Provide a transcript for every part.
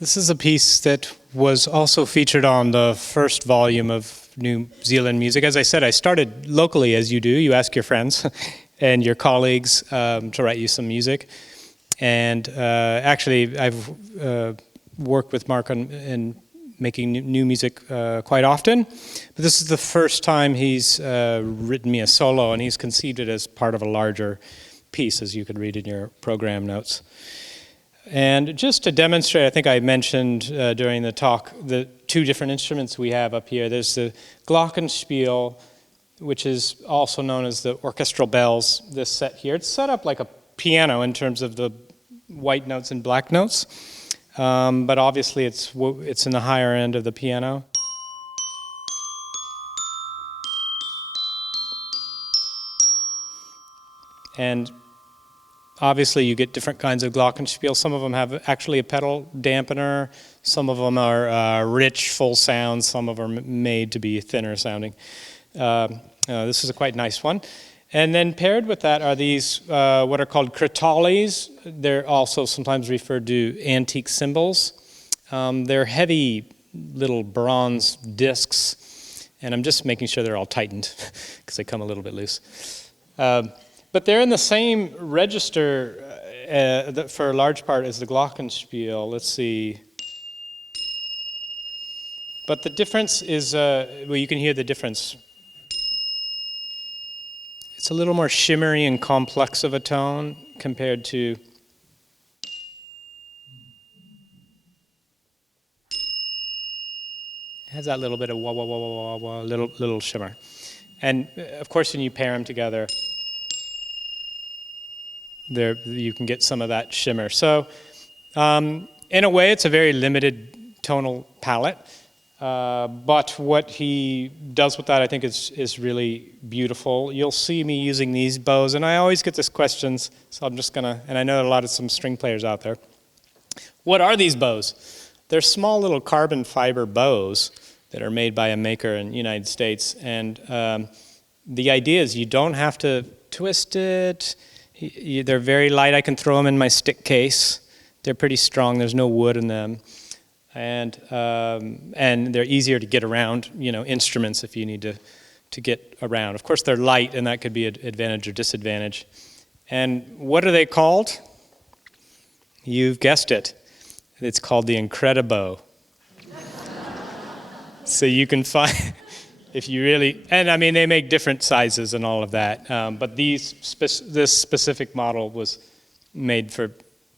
This is a piece that was also featured on the first volume of New Zealand Music. As I said, I started locally, as you do. You ask your friends and your colleagues to write you some music. And actually, I've worked with Mark in making new music quite often. But this is the first time he's written me a solo, and he's conceived it as part of a larger piece, as you could read in your program notes. And just to demonstrate, I think I mentioned during the talk the two different instruments we have up here. There's the glockenspiel, which is also known as the orchestral bells, this set here. It's set up like a piano in terms of the white notes and black notes, but obviously it's in the higher end of the piano. And obviously, you get different kinds of glockenspiel. Some of them have actually a pedal dampener. Some of them are rich, full sounds. Some of them are made to be thinner sounding. This is a quite nice one. And then paired with that are these what are called crotales. They're also sometimes referred to antique cymbals. They're heavy little bronze discs. And I'm just making sure they're all tightened because they come a little bit loose. But they're in the same register for a large part as the glockenspiel. Let's see. But the difference is, well, you can hear the difference. It's a little more shimmery and complex of a tone compared to it has that little bit of wah wah wah wah wah wah, little shimmer. And of course, when you pair them together, there you can get some of that shimmer. So in a way, it's a very limited tonal palette. But what he does with that, I think, is really beautiful. You'll see me using these bows, and I always get this questions, so I'm just gonna, and I know a lot of some string players out there. What are these bows? They're small little carbon fiber bows that are made by a maker in the United States, and the idea is you don't have to twist it. They're very light. I can throw them in my stick case. They're pretty strong. There's no wood in them. And they're easier to get around, instruments if you need to get around. Of course, they're light, and that could be an advantage or disadvantage. And what are they called? You've guessed it. It's called the Incredibow. So you can find... If you really, and I mean, they make different sizes and all of that, but this specific model was made for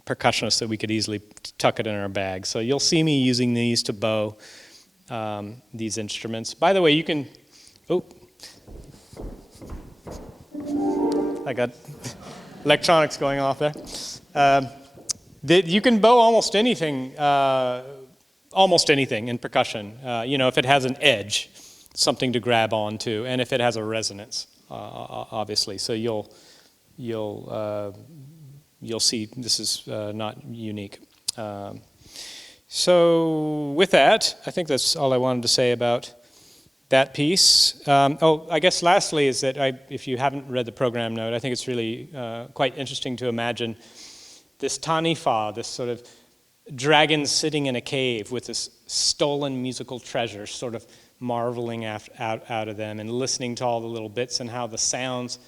percussionists that we could easily tuck it in our bag. So you'll see me using these to bow these instruments. By the way, you can, I got electronics going off there. You can bow almost anything in percussion, if it has an edge. Something to grab onto, and if it has a resonance, obviously. So you'll see this is not unique. So with that, I think that's all I wanted to say about that piece. I guess lastly is that if you haven't read the program note, I think it's really quite interesting to imagine this Taniwha, this sort of dragon sitting in a cave with this stolen musical treasure, sort of marveling out of them and listening to all the little bits and how the sounds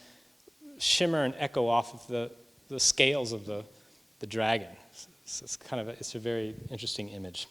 shimmer and echo off of the scales of the dragon. It's a very interesting image.